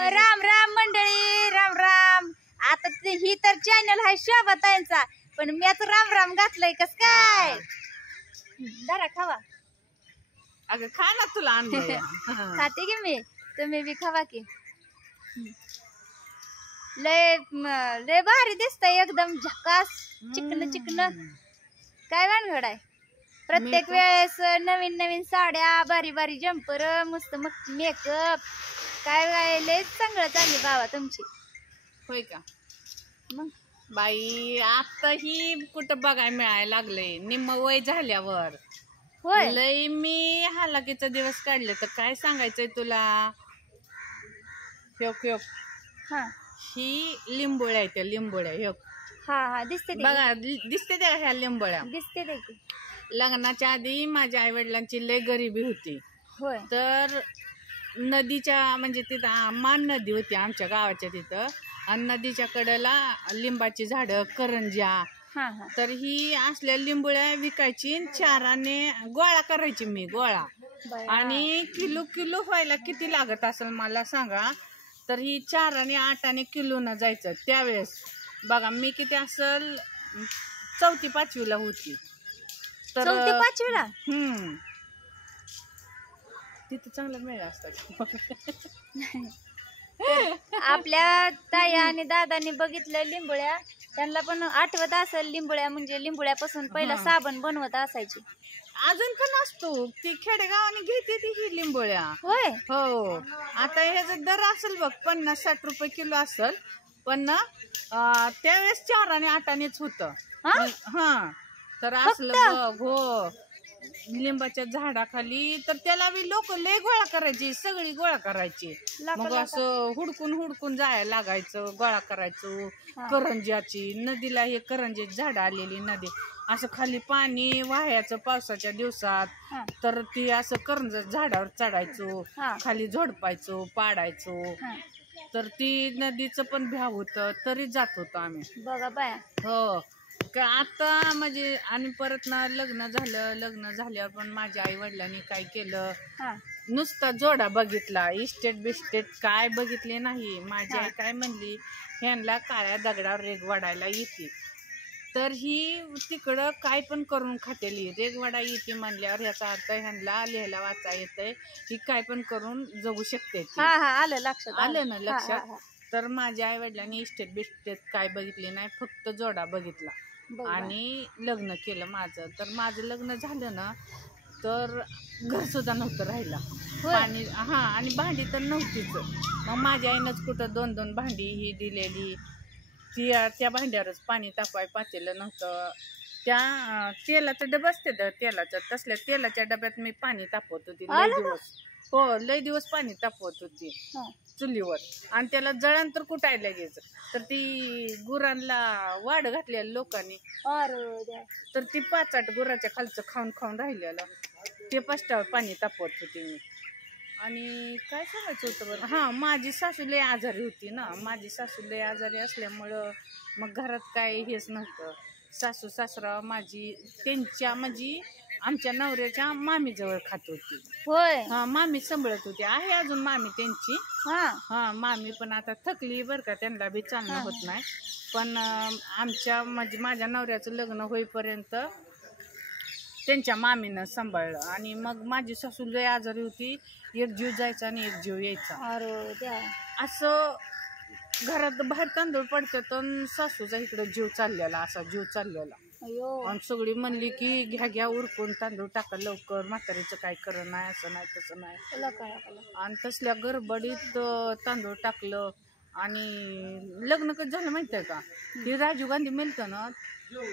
राम राम मंडळी, राम राम. आता ही तर चॅनल आहे शोभाताईंचा, पण मी आता राम राम घातलंय. कस काय जरा खावा. अगं खा ना, तुला आणलं. खाते की मी, तुम्ही बी खावा की. लय लय भारी दिसतंय, एकदम झकास, चिकन चिकन. काय भानगड आहे? प्रत्येक वेळेस नवीन नवीन साड्या, बारी बारी जम्पर, मस्त मेकअप. काय काय लय चांगलं चालली बाबा तुमची. होय का मग बाई, आता ही कुठं बघायला मिळायला लागलंय निम्म वय झाल्यावर. होय लय मी हालाकीचा दिवस काढले, तर काय सांगायचंय तुला. हा ही लिंबोळ्या आहेत, त्या लिंबोळ्या. हा हा दिसते ते. बघा, दिसते त्या ह्या लिंबोळ्या. दिसते ते की. लग्नाच्या आधी माझ्या आई वडिलांची लय गरिबी होती. होय तर नदीच्या म्हणजे तिथं मान नदी होती आमच्या गावाच्या तिथं, आणि नदीच्या कडेला लिंबाची झाडं, करंज्या. हा हा तर ही असल्या लिंबोळ्या विकायची, चाराने गोळा करायची मी गोळा. आणि किलो किलो व्हायला किती लागत असेल मला सांगा. तर ही 4 आणि 8 आणि किलोनं जायचं त्यावेळेस. बघा मी किती असेल, 4वी 5वीला होती. तर 4वी 5वीला तिथं चांगलं मिळालं असतात. आपल्या ताई आणि दादांनी बघितलं लिंबोळ्या, त्यांना पण आठवत असेल. लिंबोळ्या म्हणजे लिंबोळ्यापासून पहिला साबण बनवत असायची. अजून पण असतो ती, खेडेगावाने घेते ती ही लिंबोळ्या. होय हो, आता ह्याचा दर असेल बघ 50-60 रुपये किलो असेल. पण ना त्यावेळेस 4 आणि 8 आनेच होतं. हा तर असलं बघ. हो, लिंबाच्या झाडाखाली. तर त्याला बी लोक लय गोळा करायची, सगळी गोळा करायची. मग असं हुडकून हुडकून जायला लागायचं, गोळा करायचो. करंज्याची नदीला हे करंज्याची झाड आलेली नदी, असं खाली पाणी वाहायचं पावसाच्या दिवसात. तर ती असं करंज झाडावर चढायचो, खाली झोडपायचो, पाडायचो. तर ती नदीचं पण भ्याव होतं, तरी जात होतो आम्ही. बघा बाया. हो का आता म्हणजे. आणि परत ना लग्न झालं. लग्न झाल्यावर पण माझ्या आई वडिलांनी काय केलं, नुसता जोडा बघितला, इस्टेट बिस्टेट काय बघितले नाही. माझी आई काय म्हणली, ह्यांना काळ्या दगडावर रेग वाढायला येते. तर ही तिकडं काय पण करून खातेली, रेग वाढा येते म्हणल्यावर ह्याचा अर्थ ह्यांना लिहायला वाचा येतंय, ही काय पण करून जगू शकते. आलं लक्षात, आलं ना लक्षात. तर माझ्या आई वडिलांनी इस्टेट बिस्टेट काय बघितले नाही, फक्त जोडा बघितला आणि लग्न केलं माझं. तर माझं लग्न झालं ना, तर घर सुद्धा नव्हतं राहिला, पाणी. आणि भांडी तर नव्हतीच. मग माझ्या आईनंच कुठं 2-2 भांडी ही दिलेली. त्या भांड्यावरच पाणी तापवाय पातेलं नव्हतं. त्या तेलाचं डबं असते तेलाचं, तसल्या तेलाच्या डब्यात मी पाणी तापवत होती लय दिवस. हो, लय दिवस पाणी तापवत होती चुलीवर. आणि त्याला जळण कुटायला घ्यायचं. तर ती गुरांना वाढ घातलेल्या लोकांनी, तर ती 5-8 गुराच्या खालचं खाऊन खाऊन राहिलेलं, ते पष्टावर पाणी तापवत होती मी. आणि काय सांगायचं होतं बरं, माझी सासू लय आजारी होती ना. माझी सासू लय आजारी असल्यामुळं मग घरात काय हेच नव्हतं. सासू सासरा माझी त्यांच्या म्हणजे आमच्या नवऱ्याच्या मामीजवळ खात होती. होय, मामी सांभाळत होती. आहे अजून मामी त्यांची. मामी पण आता थकली बरं का, त्यांना बी चालणं होत नाही. पण आमच्या म्हणजे माझ्या नवऱ्याचं लग्न होईपर्यंत त्यांच्या मामीनं सांभाळलं. आणि मग माझी सासू लय आजारी होती, एक जीव जायचा आणि एक जीव यायचा. असं घरात बाहेर तांदूळ पडतात, सासूचा इकडे जीव चाललेला, असा जीव चाललेला. आणि सगळी म्हणली की घ्या उरकून तांदूळ टाका लवकर, म्हातारीचं काय खरं नाही, असं नाही तसं नाही. आणि तसल्या गडबडीत तांदूळ टाकलं. आणि लग्न कसं झालं माहितीये का, हे राजीव गांधी मिळतं ना,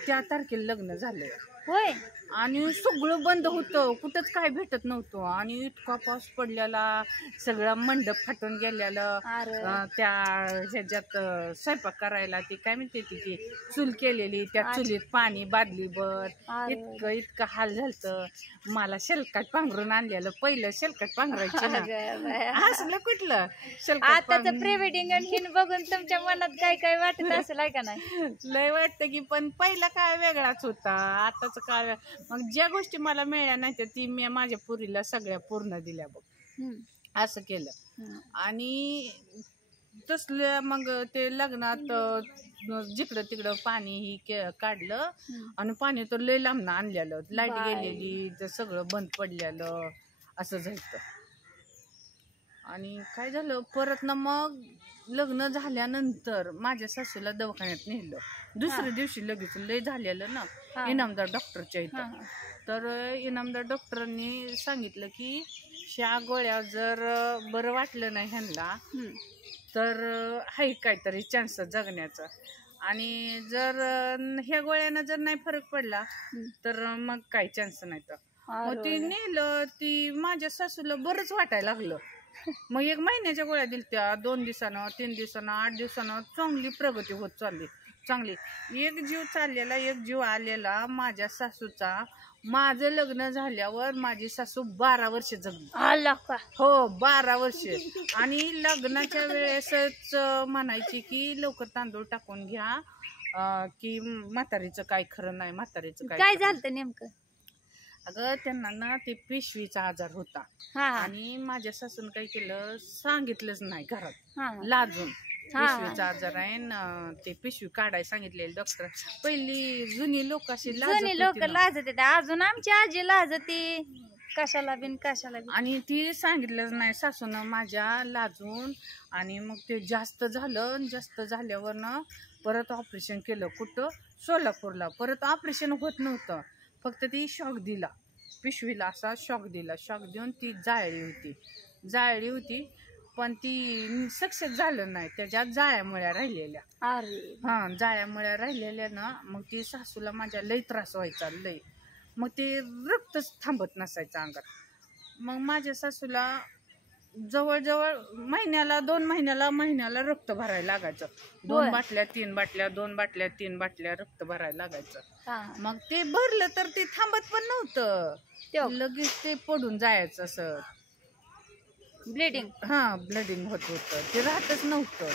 त्या तारखेला लग्न झालं. होय, आणि सगळं बंद होतं, कुठंच काय भेटत नव्हतं. आणि इतका पाऊस पडलेला, सगळं मंडप फाटून गेलेलं. त्या ह्याच्यात स्वयंपाक करायला ती काय म्हणते ती चूल केलेली, त्या चुलीत पाणी बादलीभर, इतकं हाल झालं. मला शेलकाट पांघरून आणलेलं, पहिलं शेलकाट पांघरायचं असलं कुठलं शेलकाट. आताचं प्री वेडिंग आणि बघून तुमच्या मनात काय काय वाटत असेल का नाही? लय वाटतं की, पण पहिला काय वेगळाच होता, आताच काय. मग ज्या गोष्टी मला मिळाल्या नाही ती मी माझ्या पुरीला सगळ्या पूर्ण दिल्या बघ. असं केलं. आणि तसल्या मग ते लग्नात जिकडं तिकडं पाणी ही काढलं आणि पाणी तर लय लांबनं आणलेलं, लाईट गेलेली तर सगळं बंद पडलेलं असं झालं. आणि काय झालं परत ना मग लग्न झाल्यानंतर माझ्या सासूला दवाखान्यात नेलं. दुसऱ्या दिवशी लगेच लय झालेलं ना इनामदार डॉक्टरच्या इथं. तर इनामदार डॉक्टरांनी सांगितलं की ह्या गोळ्या जर बरं वाटलं नाही ह्यांना तर आहे काहीतरी चान्स जगण्याचा, आणि जर ह्या गोळ्यानं जर नाही फरक पडला तर मग काही चान्स नाही. तर मग ती नेलं, ती माझ्या सासूला बरंच वाटायला लागलं. मग 1 महिन्याच्या गोळ्या दिलत्या, 2 दिवसानं 3 दिवसानं 8 दिवसानं चांगली प्रगती होत चालली चांगली. एक जीव चाललेला एक जीव आलेला माझ्या सासूचा. माझं लग्न झाल्यावर माझी सासू 12 वर्ष जगली. हो 12 वर्ष. आणि लग्नाच्या वेळेसच म्हणायची की लवकर तांदूळ टाकून घ्या की म्हातारीचं काय खरं नाही, म्हातारीचं काय झालं नेमकं. अगं त्यांना ना ते पिशवीचा आजार होता. आणि माझ्या सासून काय केलं सांगितलंच नाही घरात, लाजून पिशवीचा आजार आहे ना ते पिशवी काढायला सांगितलेली डॉक्टर. पहिली जुनी लोक अशी लोक लाजत होते, अजून आमची आजी लाजती कशाला बिन कशाला बिन. आणि ती सांगितलंच नाही सासून माझ्या लाजून. आणि मग ते जास्त झालं, जास्त झाल्यावर ना परत ऑपरेशन केलं. कुठं सोलापूरला. परत ऑपरेशन होत नव्हतं, फक्त ती शॉक दिला पिशवीला, असा शॉक दिला. शॉक देऊन ती जाळली होती पण ती सक्सेस झालं नाही. त्याच्यात जाळ्यामुळ्या राहिलेल्या. जाळ्यामुळ्या राहिलेल्या ना मग ती सासूला माझ्या लय त्रास व्हायचा लय. मग ते रक्तच थांबत नसायचं अंगात. मग माझ्या सासूला जवळजवळ महिन्याला 2 महिन्याला रक्त भरायला लागायचं. 2 बाटल्या 3 बाटल्या 2 बाटल्या 3 बाटल्या रक्त भरायला लागायचं. मग ते भरलं तर ते थांबत पण नव्हतं, लगेच ते पडून जायचं असं ब्लिडिंग. ब्लिडिंग होत होतं, ते राहतच नव्हतं.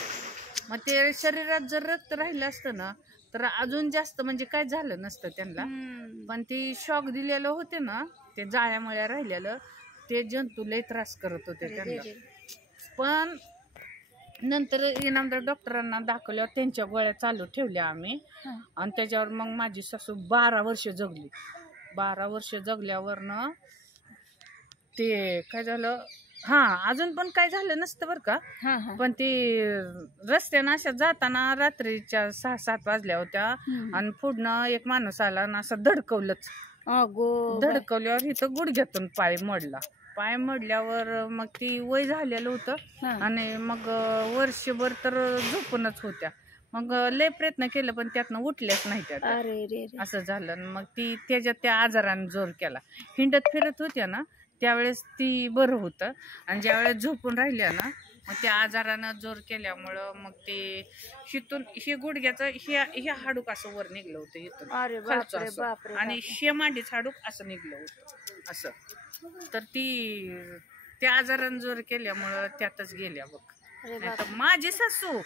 मग ते शरीरात जर रक्त राहिलं असतं ना तर अजून जास्त म्हणजे काय झालं नसतं त्यांना. पण ती शॉक दिलेलं होते ना ते जाळ्यामुळे राहिलेलं ते जंतू लय त्रास करत होते त्यांना. पण नंतर इनामदार डॉक्टरांना दाखवल्यावर त्यांच्या गोळ्या चालू ठेवल्या आम्ही. आणि त्याच्यावर मग माझी सासू 12 वर्ष जगली. 12 वर्ष जगल्यावर ना ते काय झालं, अजून पण काय झालं नसतं बरं का. पण ते रस्त्यानं अशा जाताना रात्रीच्या 6-7 वाजल्या होत्या आणि पुढनं एक माणूस आला आणि असं धडकवलंच. धडकवल्यावर इथं गुडघ्यातून पाय मोडला. पाय मोडल्यावर मग ती वय झालेलं होतं आणि मग वर्षभर तर झोपूनच होत्या. मग लय प्रयत्न केलं पण त्यातनं उठल्याच नाही त्या. असं झालं. मग ती त्याच्यात त्या आजाराने जोर केला. हिंडत फिरत होत्या ना त्यावेळेस ती बरं होतं. आणि ज्यावेळेस झोपून राहिल्या ना मग त्या आजारानं जोर केल्यामुळं मग ते हिथून हे गुडघ्याचं हे हाडूक असं वर निघलं होतं इथून खालचं असं, आणि हे मांडीचं हाडूक असं निघलं होतं असं. तर त्या आजारानं जोर केल्यामुळं त्यातच गेल्या बघ. नाहीतर माझी सासू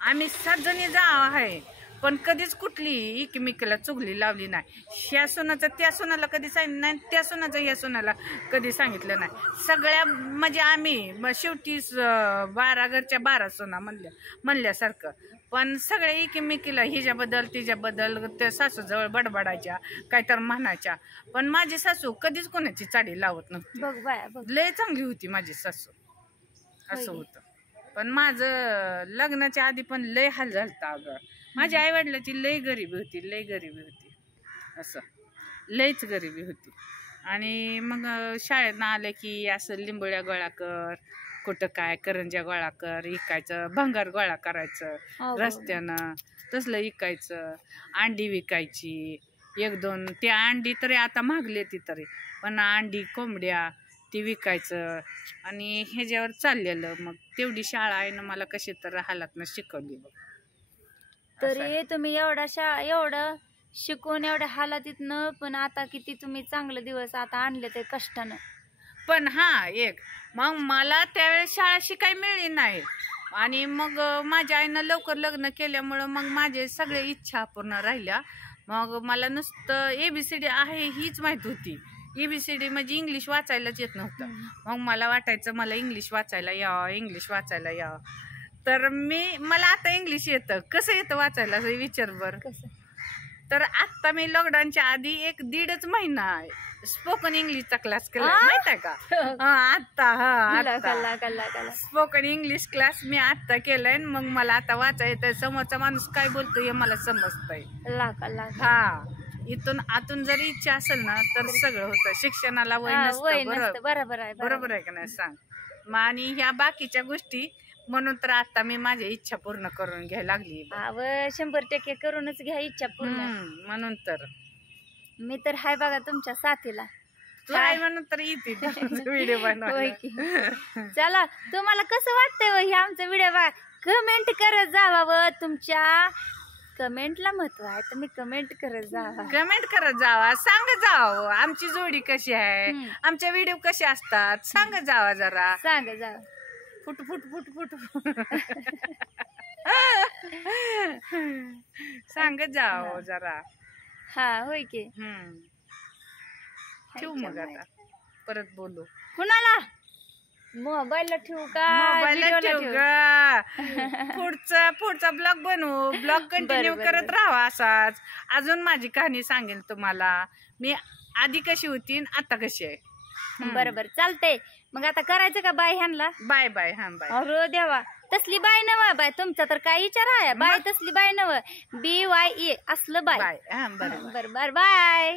आम्ही 7 जणी जाव आहे पण कधीच कुठली एकमेकीला चुगली लावली नाही. ह्या सोनाचं त्या सोनाला कधी सांगितलं नाही, त्या सोनाचं ह्या सोनाला कधी सांगितलं नाही. सगळ्या म्हणजे आम्ही शेवटी 12 घरच्या 12 सोना म्हणल्यासारखं. पण सगळ्या एकमेकीला हिच्याबद्दल तिच्याबद्दल त्या सासूजवळ बडबडायच्या काय तर म्हणायच्या. पण माझी सासू कधीच कोणाची चाडी लावत नव्हती. लय चांगली होती माझी सासू असं होतं. पण माझं लग्नाच्या आधी पण लय हाल झालता अगं. माझ्या आई वडिलाची लय गरिबी होती असं, लयच गरिबी होती. आणि मग शाळेत आलं की असं लिंबोळ्या गोळा कर, कुठं काय करंज्या गोळा कर, इकायचं, भंगार गोळा करायचं रस्त्यानं तसलं इकायचं. अंडी विकायची 1-2. त्या अंडी तरी आता महागले ती तरी, पण अंडी कोंबड्या ती विकायचं. आणि ह्याच्यावर चाललेलं. मग तेवढी शाळा आहे ना मला कशी तर हालातनं शिकवली बघ. तरी तुम्ही एवढं शिकून एवढ्या हालातीतनं पण आता किती तुम्ही चांगले दिवस आता आणले ते कष्टानं. पण एक मग मला त्यावेळेस शाळा शिकाय मिळली नाही. आणि मग माझ्या आईनं लवकर लग्न केल्यामुळं मग माझे सगळे इच्छा पूर्ण राहिल्या. मग मला नुसतं ABCD आहे हीच माहीत होती. ABCD म्हणजे इंग्लिश वाचायलाच येत नव्हतं. मग मला वाटायचं मला इंग्लिश वाचायला यावं. तर मला आता इंग्लिश येतं. कसं येतं वाचायला असं विचार बर. कसं? तर आता मी लॉकडाऊनच्या आधी 1-1.5 महिना स्पोकन इंग्लिशचा क्लास केला, आ? माहित आहे का? कल्ला कल्ला कल्ला. स्पोकन इंग्लिश क्लास मी आता केलाय. मग मला आता वाचा येतंय, समोरचा माणूस काय बोलतोय हे मला समजतंय. हा, इथून आतून जरी इच्छा असेल ना तर सगळं होतं. शिक्षणाला वय नसतं. बरोबर आहे का नाही सांग. आणि ह्या बाकीच्या गोष्टी म्हणून तर आता मी माझी इच्छा पूर्ण करून घ्यायला लागली. 100% करूनच घ्या इच्छा पूर्ण. म्हणून तर मी तर हाय बघा तुमच्या साथीला. काय म्हणून तर येते व्हिडिओ बनवायला. चला, तुम्हाला कसं वाटतंय हे आमचं व्हिडिओ बघा, कमेंट करत जावा व तुमच्या कमेंटला महत्व आहे. तुम्ही कमेंट करत जावा, सांगत जावा आमची जोडी कशी आहे, आमच्या व्हिडिओ कसे असतात सांगत जावा जरा. सांग जावा. फुट फुट फुट फुट सांगत जावा जरा. हा होय की. ठेवू मग आता परत बोलू. कुणाला मोबाईलला ठेवू का मोबाईलला ठेवू का? पुढचा ब्लॉग बनवू. ब्लॉग कंटिन्यू करत राहा असाच. अजून माझी कहाणी सांगेल तुम्हाला मी आधी कशी होती आता कशी आहे. बरोबर चालतंय. मग आता करायचं का बाय ह्यांना? Bye bye. हा बाय. अरे देवा, तसली बाय नव बाय. तुमचा तर काय विचार आहे? बाय तसली बाय नव, BYE असलं बाय. बाय. हा बरोबर. बरोबर बाय.